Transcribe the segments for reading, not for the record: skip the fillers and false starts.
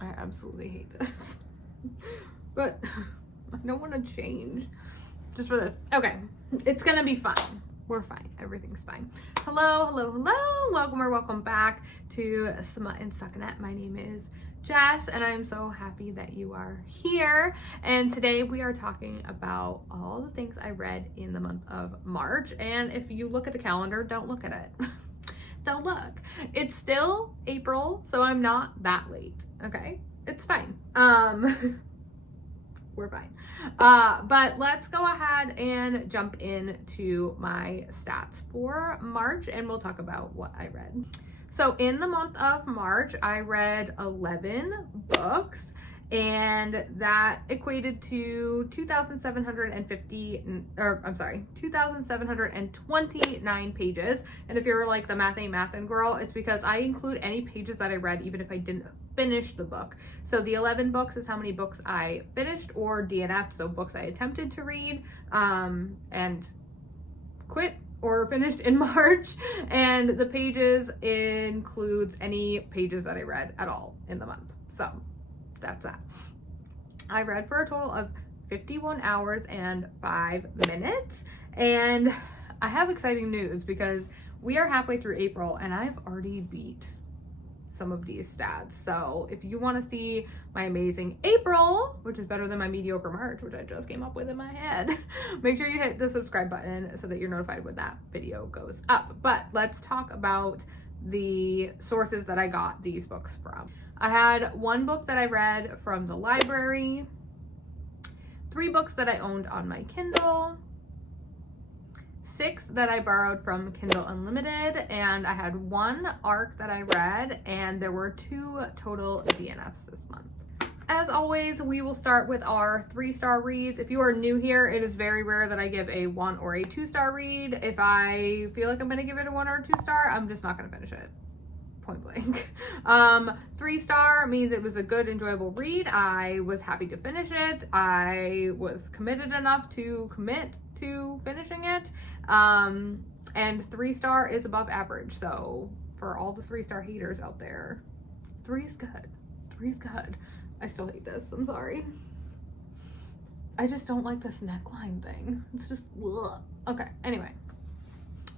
I absolutely hate this. But I don't want to change just for this. Okay, it's gonna be fine. We're fine. Everything's fine. Hello, hello, hello. Welcome or welcome back to Smut and Suckinette. My name is Jess, and I'm so happy that you are here. And today we are talking about all the things I read in the month of March. And if you look at the calendar, don't look at it. Don't look. It's still April, so I'm not that late. Okay, it's fine. We're fine. But let's go ahead and jump into my stats for March, and we'll talk about what I read. So in the month of March, I read 11 books, and that equated to 2,729 pages. And if you're like the mathin' girl, it's because I include any pages that I read, even if I didn't finish the book. So the 11 books is how many books I finished or DNF'd, so books I attempted to read and quit or finished in March. And the pages includes any pages that I read at all in the month. So that's that. I read for a total of 51 hours and 5 minutes. And I have exciting news because we are halfway through April and I've already beat some of these stats. So if you want to see my amazing April, which is better than my mediocre March, which I just came up with in my head, make sure you hit the subscribe button so that you're notified when that video goes up. But let's talk about the sources that I got these books from. I had one book that I read from the library, 3 books that I owned on my Kindle, 6 that I borrowed from Kindle Unlimited, and I had 1 ARC that I read, and there were 2 total DNFs this month. As always, we will start with our 3-star reads. If you are new here, it is very rare that I give a 1 or a 2-star read. If I feel like I'm going to give it a 1 or a 2-star, I'm just not going to finish it. Point blank. 3-star means it was a good, enjoyable read. I was happy to finish it. I was committed enough to commit to finishing it. And 3-star is above average. So for all the 3-star haters out there, 3's good. 3's good. I still hate this. I'm sorry. I just don't like this neckline thing. It's just, ugh. Okay, anyway.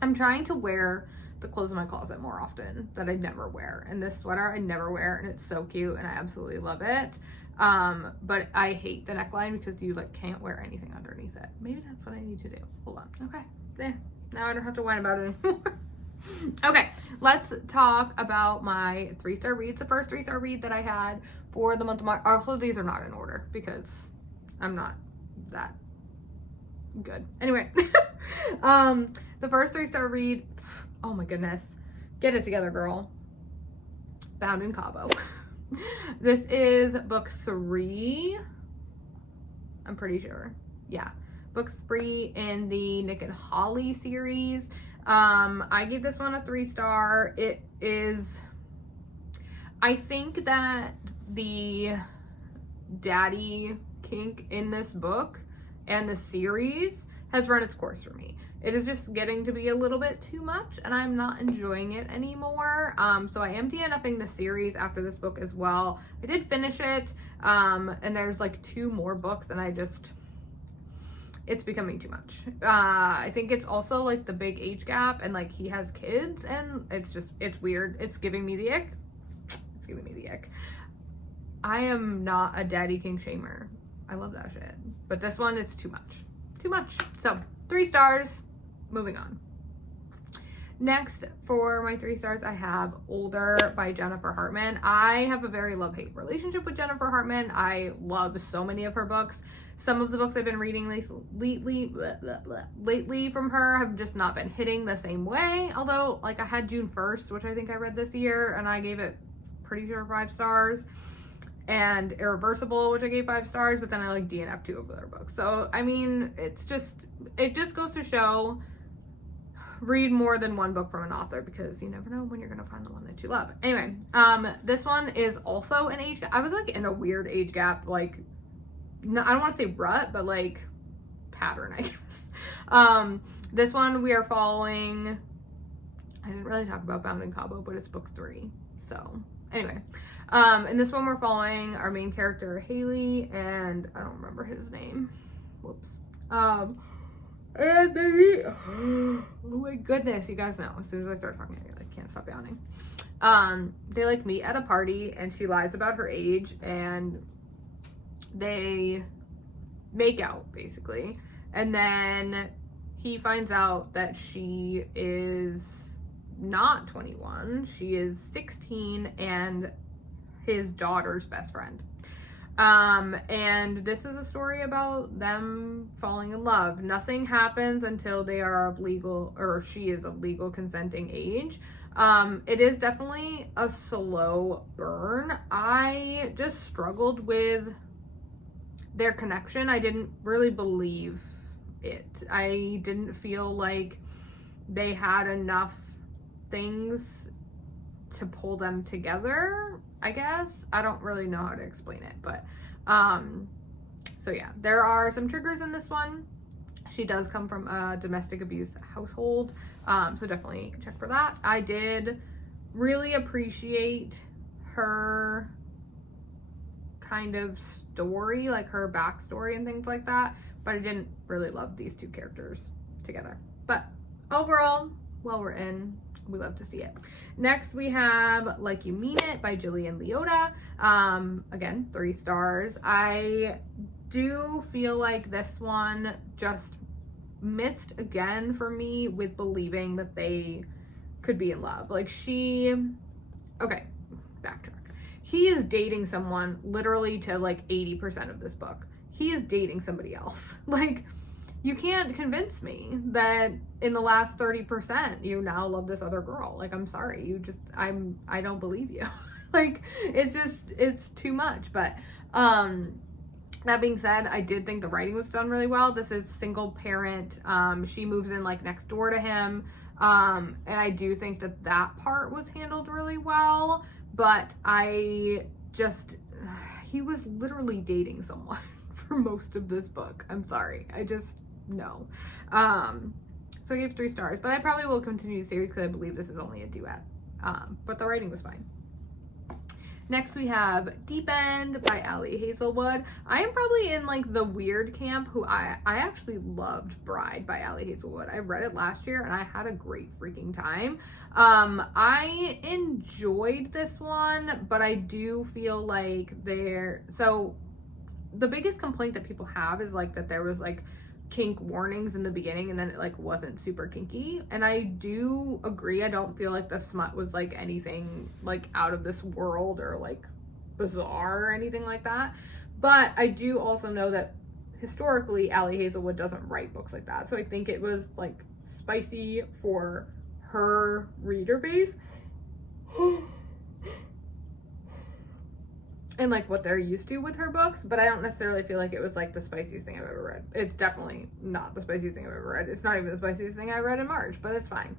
I'm trying to wear the clothes in my closet more often that I never wear. And this sweater I never wear, and it's so cute and I absolutely love it. But I hate the neckline because you like can't wear anything underneath it. Maybe that's what I need to do. Hold on. Okay, there. Now I don't have to whine about it anymore. Okay, let's talk about my 3-star reads. The first 3-star read that I had for the month of March. Also, these are not in order because I'm not that good. Anyway, the first 3-star read, oh my goodness, get it together, girl. Found in Cabo. This is book 3. I'm pretty sure. Yeah. Book 3 in the Nick and Holly series. I gave this one a 3-star. It is, I think that the daddy kink in this book and the series has run its course for me. It is just getting to be a little bit too much and I'm not enjoying it anymore. So I am DNFing the series after this book as well. I did finish it, and there's like 2 more books and it's becoming too much. I think it's also like the big age gap and like he has kids and it's weird. It's giving me the ick. It's giving me the ick. I am not a daddy king shamer. I love that shit. But this one is too much. Too much. So 3 stars. Moving on. Next, for my 3 stars, I have Older by Jennifer Hartman. I have a very love-hate relationship with Jennifer Hartman. I love so many of her books. Some of the books I've been reading lately from her have just not been hitting the same way. Although, like, I had June 1st, which I think I read this year, and I gave it pretty sure 5 stars. And Irreversible, which I gave 5 stars, but then I like DNF 2 of their books. So, I mean, it just goes to show, read more than 1 book from an author because you never know when you're gonna find the one that you love. Anyway, this one is also an age gap. I was like in a weird age gap, like, no, I don't want to say rut, but like pattern, I guess. This one we are following, I didn't really talk about Bound in Cabo, but it's book 3. So anyway, In this one, we're following our main character, Haley, and I don't remember his name. Whoops. And they, oh my goodness, you guys know, as soon as I start talking, I like can't stop yawning. They like meet at a party, and she lies about her age, and they make out basically, and then he finds out that she is not 21, she is 16 and his daughter's best friend. And this is a story about them falling in love. Nothing happens until they are of legal, or she is of legal consenting age. It is definitely a slow burn. I just struggled with their connection. I didn't really believe it. I didn't feel like they had enough things to pull them together, I guess. I don't really know how to explain it, but so yeah, there are some triggers in this one. She does come from a domestic abuse household, so definitely check for that. I did really appreciate her kind of story, like her backstory and things like that, but I didn't really love these two characters together. But overall, well, we're in, we love to see it. Next, we have Like You Mean It by Jillian Leota. Again, 3 stars. I do feel like this one just missed again for me with believing that they could be in love. Like okay, backtrack. He is dating someone literally to like 80% of this book. He is dating somebody else. Like, you can't convince me that in the last 30% you now love this other girl. Like, I'm sorry, I don't believe you. Like, it's too much. But that being said, I did think the writing was done really well. This is single parent. She moves in like next door to him, and I do think that part was handled really well. But he was literally dating someone for most of this book. I'm sorry, no. So I gave 3 stars, but I probably will continue the series because I believe this is only a duet. But the writing was fine. Next, we have Deep End by Ali Hazelwood. I am probably in like the weird camp who I actually loved Bride by Ali Hazelwood. I read it last year and I had a great freaking time. I enjoyed this one, but I do feel like so the biggest complaint that people have is like that there was like kink warnings in the beginning and then it like wasn't super kinky, and I do agree. I don't feel like the smut was like anything like out of this world or like bizarre or anything like that, but I do also know that historically Ali Hazelwood doesn't write books like that, so I think it was like spicy for her reader base and like what they're used to with her books, but I don't necessarily feel like it was like the spiciest thing I've ever read. It's definitely not the spiciest thing I've ever read. It's not even the spiciest thing I read in March, but it's fine.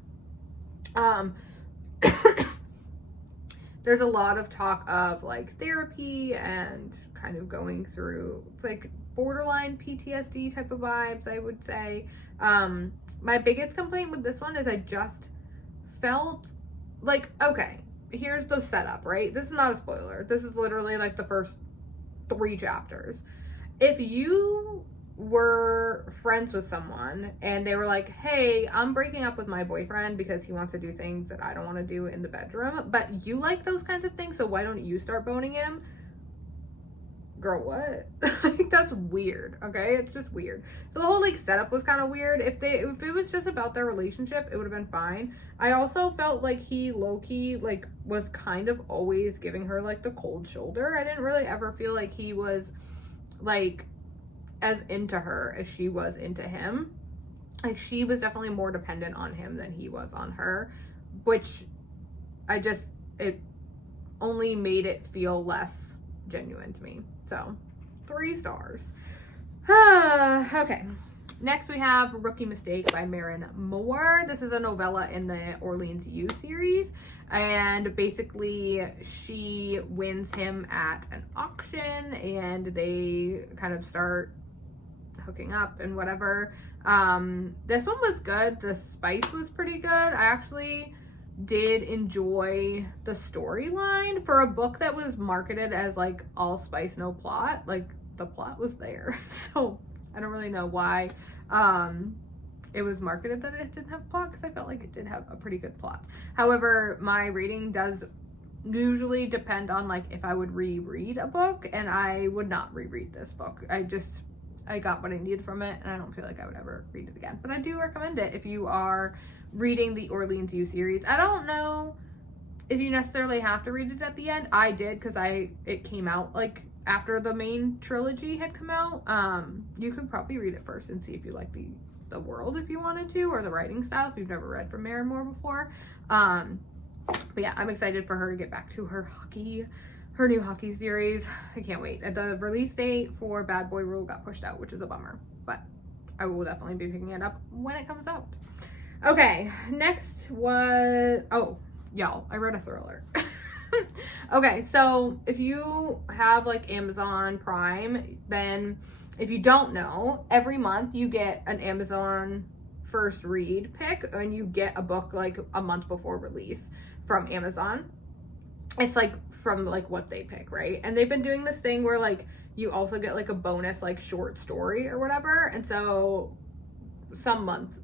There's a lot of talk of like therapy and kind of going through, it's like borderline PTSD type of vibes, I would say. My biggest complaint with this one is I just felt like, okay, here's the setup, right? This is not a spoiler. This is literally like the first 3 chapters. If you were friends with someone and they were like, hey, I'm breaking up with my boyfriend because he wants to do things that I don't want to do in the bedroom, but you like those kinds of things, so why don't you start boning him? Girl, what? Like, that's weird, okay? It's just weird. So the whole like setup was kind of weird. If it was just about their relationship, it would have been fine. I also felt like he low-key like was kind of always giving her like the cold shoulder. I didn't really ever feel like he was like as into her as she was into him. Like, she was definitely more dependent on him than he was on her, which it only made it feel less genuine to me. So 3 stars. Okay, next we have Rookie Mistake by Marin Moore. This is a novella in the Orleans U series, and basically she wins him at an auction and they kind of start hooking up and whatever. This one was good. The spice was pretty good. I actually did enjoy the storyline for a book that was marketed as like all spice, no plot. Like the plot was there. So I don't really know why it was marketed that it didn't have plot, because I felt like it did have a pretty good plot. However, my reading does usually depend on like if I would reread a book, and I would not reread this book. I got what I needed from it, and I don't feel like I would ever read it again. But I do recommend it if you are reading the Orleans U series. I don't know if you necessarily have to read it at the end. I did, because it came out like after the main trilogy had come out. You could probably read it first and see if you like the world if you wanted to, or the writing style if you've never read from Mary Moore before. But yeah, I'm excited for her to get back to her new hockey series. I can't wait. The release date for Bad Boy Rule got pushed out, which is a bummer, but I will definitely be picking it up when it comes out. Okay, next was, oh, y'all, I read a thriller. Okay, so if you have like Amazon Prime, then if you don't know, every month you get an Amazon first read pick, and you get a book like a month before release from Amazon. It's like from like what they pick, right? And they've been doing this thing where like you also get like a bonus like short story or whatever. And so some month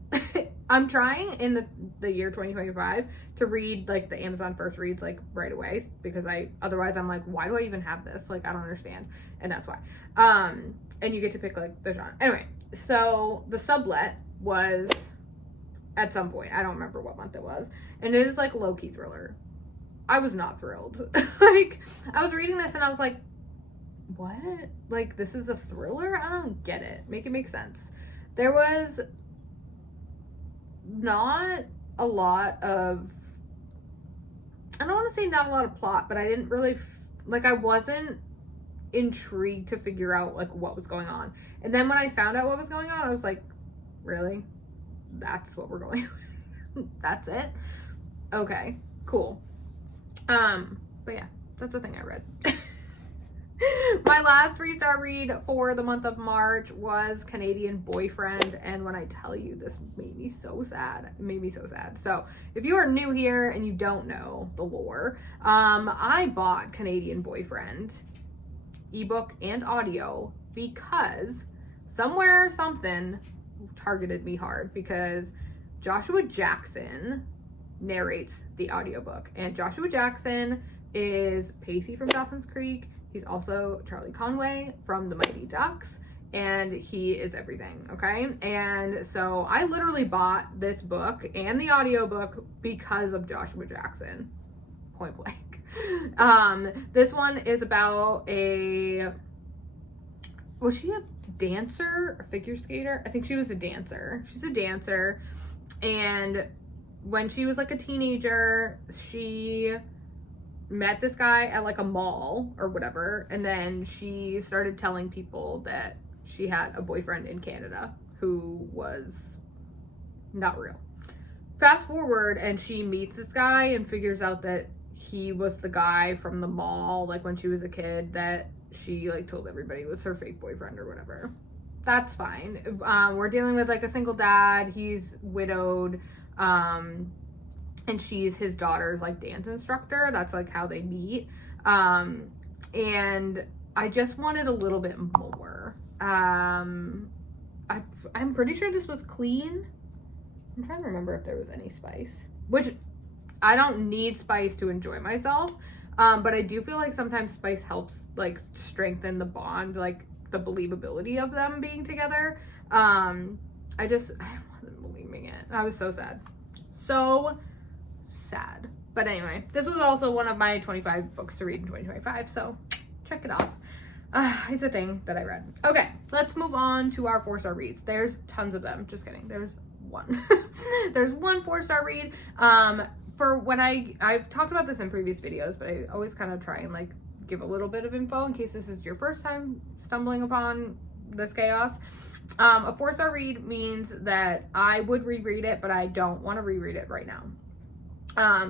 I'm trying in the year 2025 to read like the Amazon first reads like right away, because otherwise I'm like, why do I even have this? Like, I don't understand. And that's why. And you get to pick like the genre. Anyway, so the sublet was at some point, I don't remember what month it was, and it is like low-key thriller. I was not thrilled. Like, I was reading this and I was like, what? Like, this is a thriller? I don't get it. Make it make sense. There was not a lot of, I don't want to say not a lot of plot, but I didn't really, I wasn't intrigued to figure out like what was going on. And then when I found out what was going on, I was like, really? That's what we're going with? That's it? Okay, cool. But yeah, that's the thing I read. My last 3-star read for the month of March was Canadian Boyfriend, and when I tell you, this made me so sad. It made me so sad. So if you are new here and you don't know the lore, I bought Canadian Boyfriend ebook and audio because somewhere something targeted me hard, because Joshua Jackson narrates the audiobook, and Joshua Jackson is Pacey from Dawson's Creek. He's also Charlie Conway from the Mighty Ducks, and he is everything, okay? And so I literally bought this book and the audiobook because of Joshua Jackson, point blank. This one is about was she a dancer or figure skater? I think she was a dancer. She's a dancer, and when she was like a teenager, she met this guy at like a mall or whatever, and then she started telling people that she had a boyfriend in Canada who was not real. Fast forward, and she meets this guy and figures out that he was the guy from the mall, like when she was a kid, that she like told everybody was her fake boyfriend or whatever. That's fine. We're dealing with like a single dad. He's widowed. And she's his daughter's like dance instructor. That's like how they meet. And I just wanted a little bit more. I'm pretty sure this was clean. I'm trying to remember if there was any spice, which I don't need spice to enjoy myself. But I do feel like sometimes spice helps like strengthen the bond, like the believability of them being together. I wasn't believing it. I was so sad. So sad. But anyway, this was also one of my 25 books to read in 2025, so check it off. It's a thing that I read. Okay, let's move on to our 4-star reads. There's tons of them. Just kidding. There's one. There's one 4-star read. For when I've talked about this in previous videos, but I always kind of try and like give a little bit of info in case this is your first time stumbling upon this chaos. A 4-star read means that I would reread it, but I don't want to reread it right now.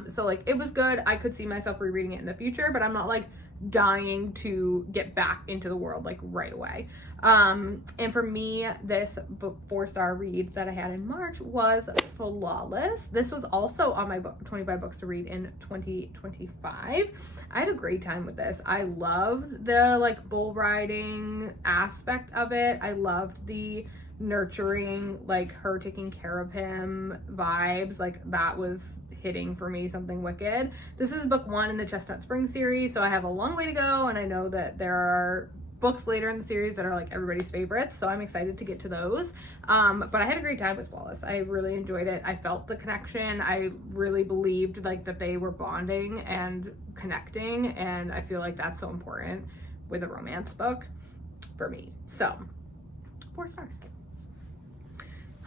So like it was good. I could see myself rereading it in the future, but I'm not like dying to get back into the world like right away. And for me, this 4-star read that I had in March was Flawless. This was also on my 25 books to read in 2025. I had a great time with this. I loved the like bull riding aspect of it. I loved the nurturing, like her taking care of him vibes. Like that was hitting for me something wicked. This is book 1 in the Chestnut Spring series, so I have a long way to go, and I know that there are books later in the series that are like everybody's favorites, so I'm excited to get to those. But I had a great time with Flawless. I really enjoyed it. I felt the connection. I really believed like that they were bonding and connecting, and I feel like that's so important with a romance book for me. So 4 stars.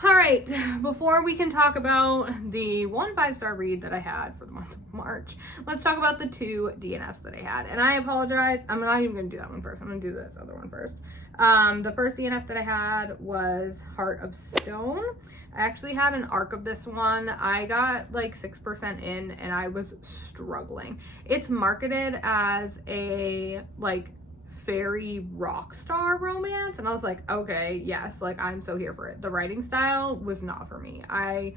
All right, before we can talk about the 1 5-star read that I had for the month of March, let's talk about the 2 DNFs that I had. And I apologize, I'm not even gonna do that one first. I'm gonna do this other one first. The first DNF that I had was Heart of Stone. I actually had an arc of this one. I got like 6% in and I was struggling. It's marketed as a like fairy rock star romance, and I was like, okay, yes, like I'm so here for it. The writing style was not for me. I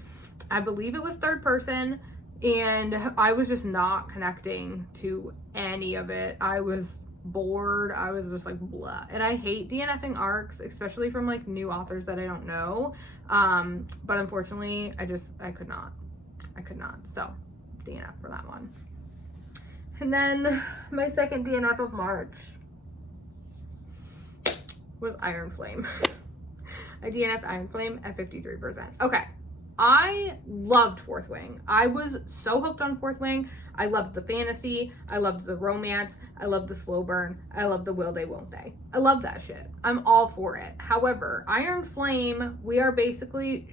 believe it was 3rd person, and I was just not connecting to any of it. I was bored. I was just like blah. And I hate DNFing arcs, especially from like new authors that I don't know. But unfortunately, I could not. So DNF for that one. And then my second DNF of March was Iron Flame. I DNF'd Iron Flame at 53%. Okay, I loved Fourth Wing. I was so hooked on Fourth Wing. I loved the fantasy. I loved the romance. I loved the slow burn. I loved the will they, won't they. I love that shit. I'm all for it. However, Iron Flame,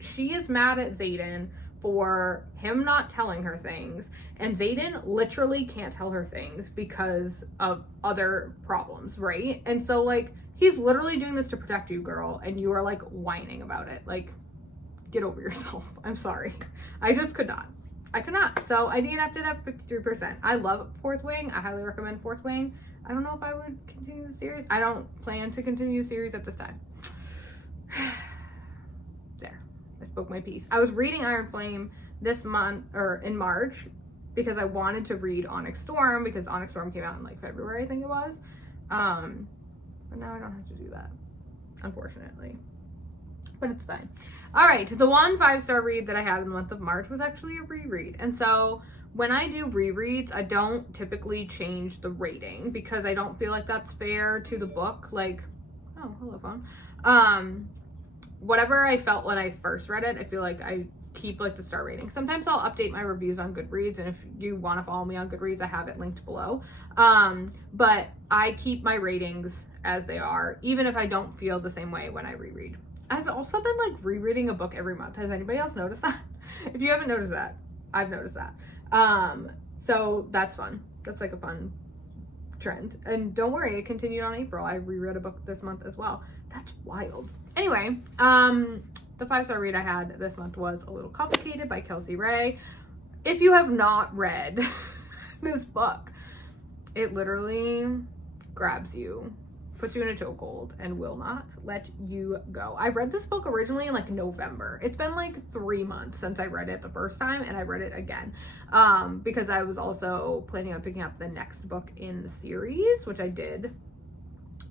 she is mad at Xaden for him not telling her things, and Xaden literally can't tell her things because of other problems, right? And so like, he's literally doing this to protect you, girl, and you are like whining about it. Like, get over yourself. I'm sorry. I just could not. I could not. So I DNF'd it at 53%. I love Fourth Wing. I highly recommend Fourth Wing. I don't know if I would continue the series. I don't plan to continue the series at this time. There. I spoke my piece. I was reading Iron Flame this month, or in March, because I wanted to read Onyx Storm, because Onyx Storm came out in like February, I think it was. But now I don't have to do that, unfortunately. But it's fine. All right, the 1 5-star read that I had in the month of March was actually a reread. And so when I do rereads, I don't typically change the rating because I don't feel like that's fair to the book. Like, oh, hello, phone. Whatever I felt when I first read it, I feel like I keep like the star rating. Sometimes I'll update my reviews on Goodreads, and if you want to follow me on Goodreads, I have it linked below. But I keep my ratings as they are, even if I don't feel the same way when I reread. I've also been like rereading a book every month. Has anybody else noticed that? If you haven't noticed that, I've noticed that. So that's fun. That's like a fun trend. And don't worry, it continued on April. I reread a book this month as well. That's wild. Anyway, the 5-star read I had this month was A Little Complicated by Kelsey Ray. If you have not read this book, it literally grabs you, puts you in a chokehold, and will not let you go. I read this book originally in like November. It's been like 3 months since I read it the first time, and I read it again because I was also planning on picking up the next book in the series, which I did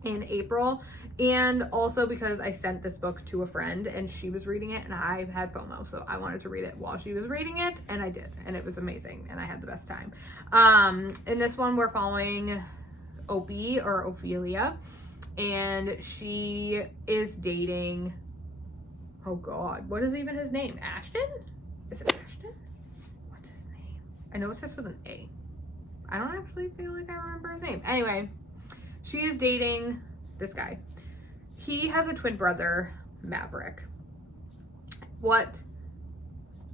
in April, and also because I sent this book to a friend and she was reading it and I had FOMO, so I wanted to read it while she was reading it, and I did, and it was amazing and I had the best time. In this one we're following Opie, or Ophelia, and she is dating, oh god, what is even his name? Ashton? Is it Ashton? What's his name? I know it starts with an A. I don't actually feel like I remember his name. Anyway, she is dating this guy. He has a twin brother, Maverick. What?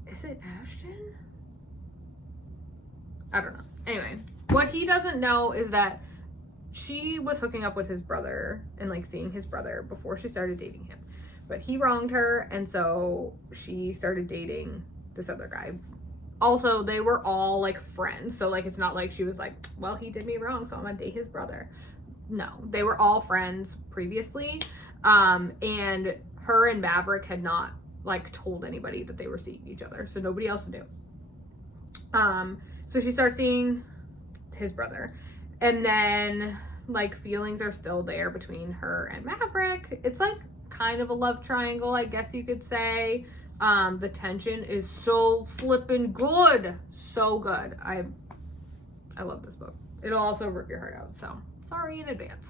Is it Ashton? I don't know. Anyway, what he doesn't know is that she was hooking up with his brother and like seeing his brother before she started dating him. But he wronged her, and so she started dating this other guy, also they were all like friends, so like it's not like she was like, well, he did me wrong, so I'm gonna date his brother. No, they were all friends previously, and her and Maverick had not like told anybody that they were seeing each other, so nobody else knew. So she starts seeing his brother, and then like feelings are still there between her and Maverick. It's like kind of a love triangle, I guess you could say. The tension is so flippin' good, so good. I love this book. It'll also rip your heart out, so sorry in advance.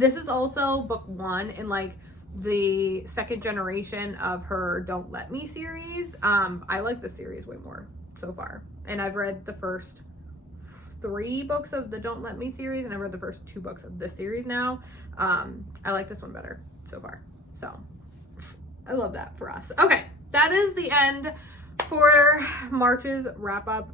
This is also book 1 in like the second generation of her Don't Let Me series. I like the series way more so far, and I've read the first 3 books of the Don't Let Me series, and I've read the first 2 books of this series now. I like this one better so far, so I love that for us. Okay, that is the end for March's wrap up.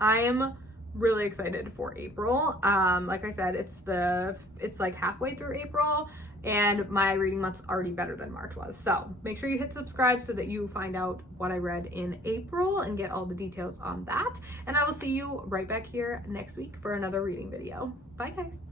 I am really excited for April. Like I said, it's like halfway through April, and my reading month's already better than March was. So make sure you hit subscribe so that you find out what I read in April and get all the details on that. And I will see you right back here next week for another reading video. Bye guys.